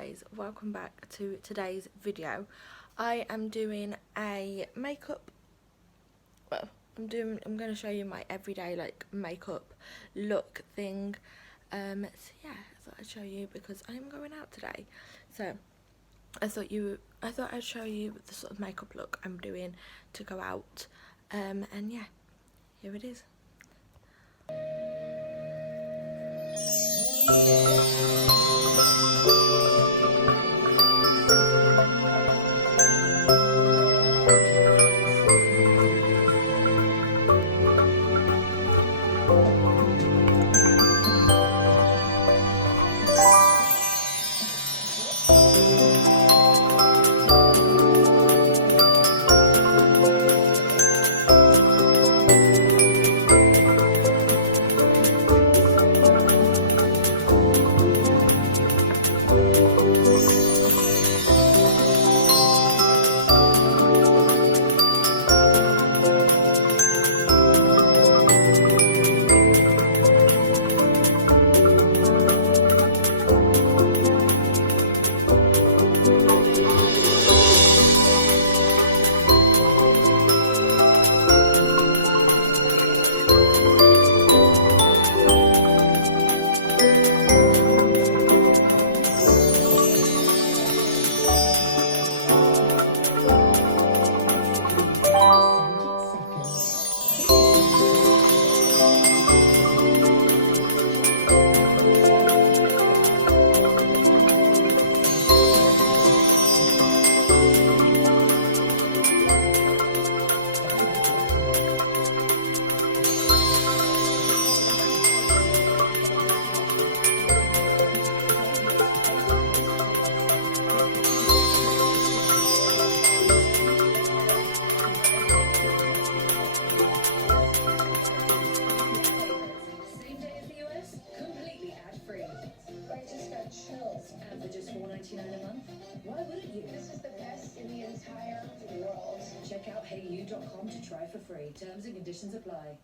guys, welcome back to today's video. I am doing a makeup, well, I'm going to show you my everyday like makeup look thing. So yeah, I thought I'd show you because I'm going out today. So I thought I'd show you the sort of makeup look I'm doing to go out. And yeah, here it is. Check out heyu.com to try for free. Terms and conditions apply.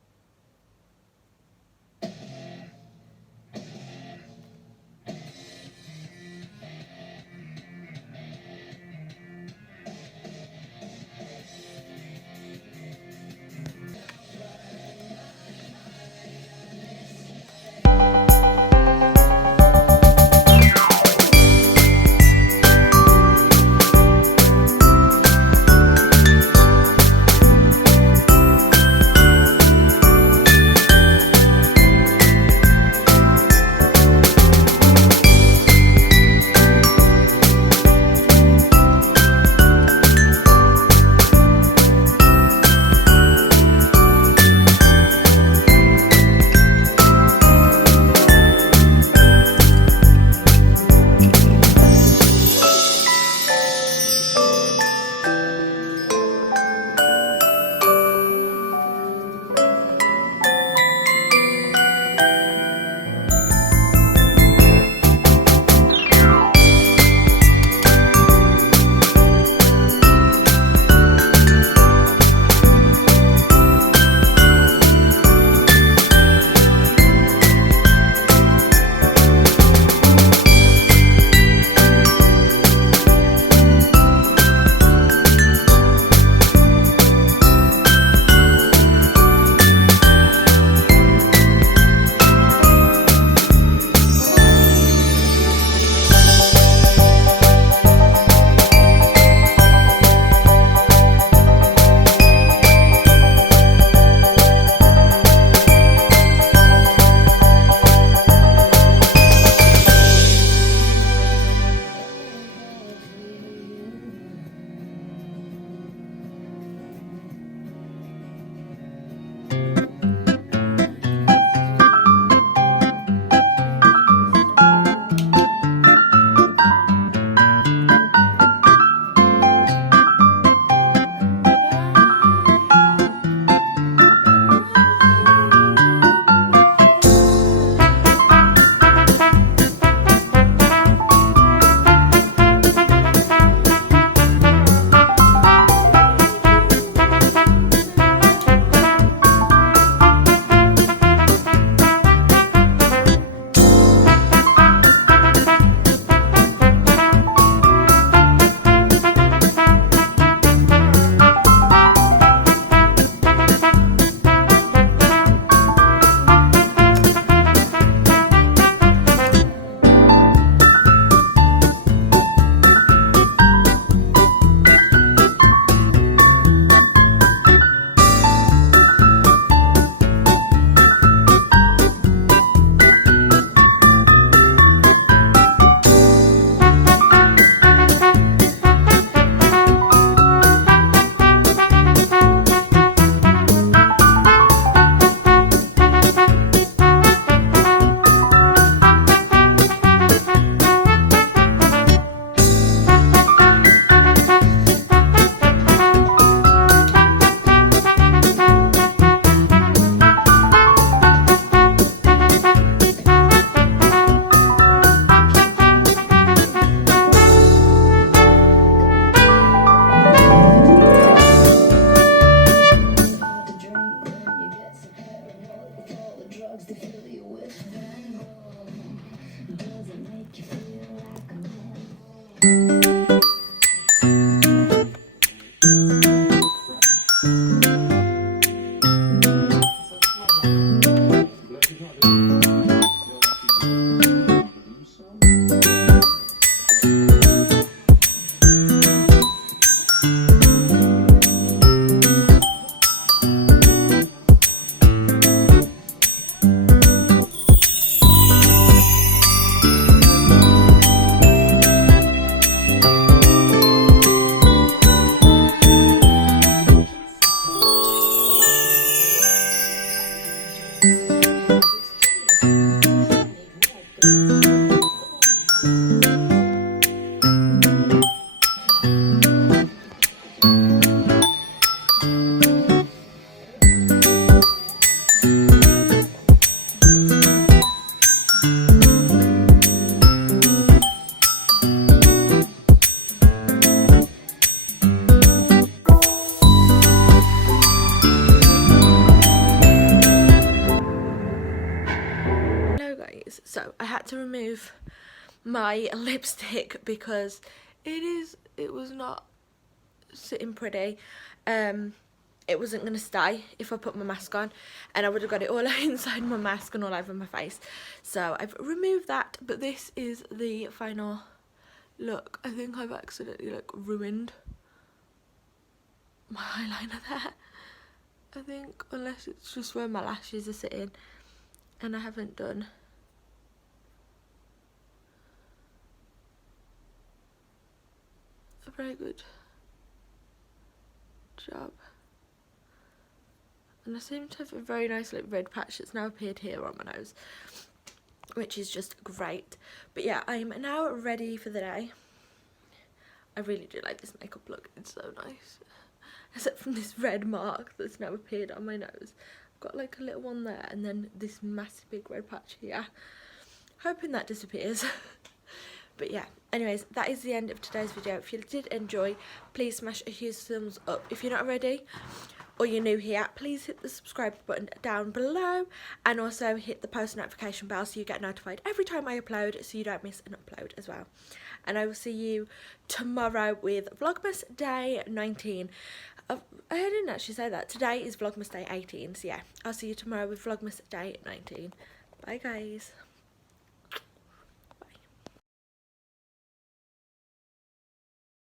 my lipstick because it was not sitting pretty. It wasn't going to stay if I put my mask on, and I would have got it all inside my mask and all over my face. So I've removed that, but this is the final look. I think I've accidentally like ruined my eyeliner there, I think, unless it's just where my lashes are sitting, and I haven't done a very good job. And I seem to have a very nice like red patch that's now appeared here on my nose, which is just great. But yeah, I am now ready for the day. I really do like this makeup look, it's so nice. Except from this red mark that's now appeared on my nose. I've got like a little one there, and then this massive big red patch here. Hoping that disappears. But yeah, anyways, that is the end of today's video. If you did enjoy, please smash a huge thumbs up. If you're not already, or you're new here, please hit the subscribe button down below, and also hit the post notification bell so you get notified every time I upload, so you don't miss an upload as well. And I will see you tomorrow with Vlogmas Day 19. I didn't actually say that. Today is Vlogmas Day 18, so yeah, I'll see you tomorrow with Vlogmas Day 19. Bye guys.